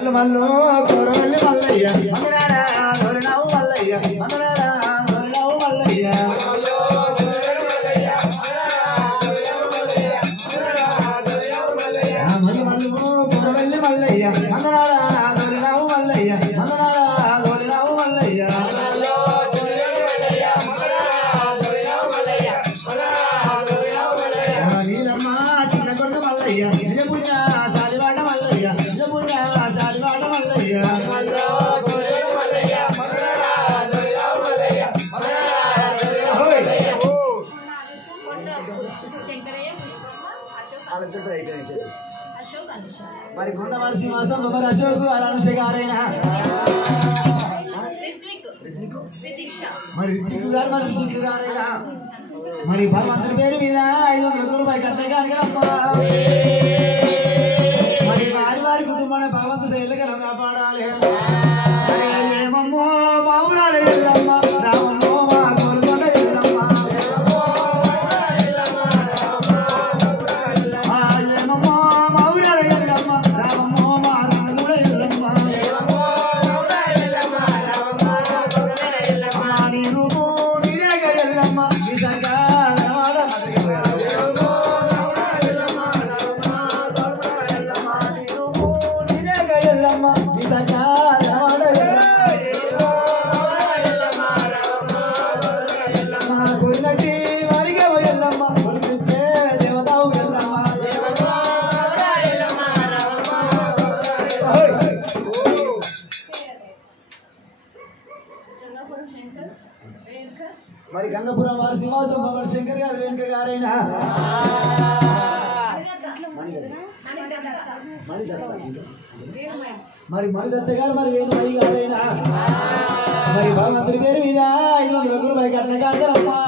మల్లు కోరవల్లి మల్లయ్య మందరాడా దొరినావు మల్లయ్య మందరాడా దొరినావు మల్లయ్య మల్లు కోరవల్లి మల్లయ్య మందరాడా దొరినావు మల్లయ్య మందరాడా దొరినావు మల్లయ్య నీలమ్మ చిన్న కొడుకు మల్లయ్య నిజపుణ్య శాలివాడ మల్లయ్య నిజపుణ్య శాలివాడ మల్లయ్య మరి గుండవలసి సింహాసం మరి అశోక్ అనుష గారైనా మరి రితిక్ గారు మరి రితిక్ గారైనా మరి భగవంతుని పేరు మీద 500 రూపాయలు కట్టడానికి మరి వారి వారి కుటుంబాన్ని భగవంతు శైలిగా కాపాడాలి ఏమమ్మో బాబురాలు ఎల్లమ్మ రామమ్మో మా గోల్కొండ ఎల్లమ్మ ఏమమ్మో బాబురాలు ఎల్లమ్మ రామమ్మో మా రంగుడ ఎల్లమ్మ నీరు నీరేగ ఎల్లమ్మ నిజంగా మరి గంగపురం వారి సింహాసం భగవాన్ శంకర్ గారు రేణుక గారైనా మరి మణిదత్త గారు మరి వేణుమయ్య గారైనా మరి భగవంతుడి పేరు మీద 500 రూపాయలు కట్టిన కాడమ్మా